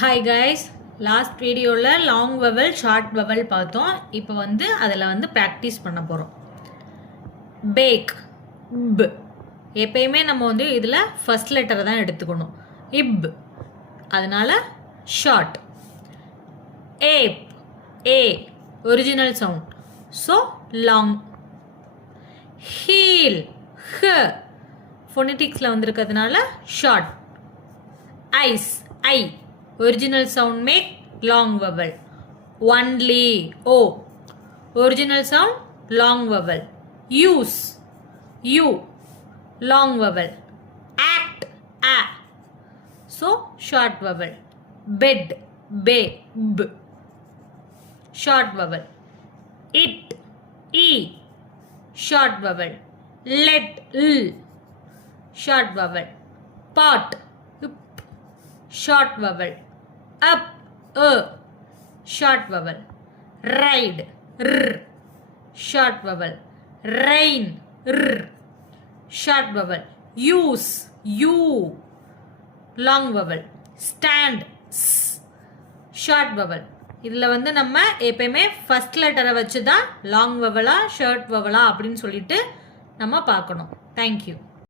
Hi guys, last video long vowel short vowel பார்த்தோம். இப்போ வந்து அதில் வந்து practice பண்ண போகிறோம். Bake b எப்பயுமே நம்ம வந்து இதில் first letter தான் எடுத்துக்கணும். ib அதனால short. Ape a original sound so long. Heel h phoneticsல வந்திருக்கிறதுனால short. Ice I original sound make long vowel. Only o original sound long vowel. Use u long vowel. Act a so short vowel. Bed be b short vowel. It e short vowel. Let l short vowel. Pot short vowel. Up short vowel. Ride r short vowel. Rain r short vowel. Use u long vowel. Stand s short vowel. இதில் வந்து நம்ம எப்பயுமே first லெட்டரை வச்சு தான் long வவலா short வவலா அப்படின்னு சொல்லிட்டு நம்ம பார்க்கணும். தேங்க்யூ.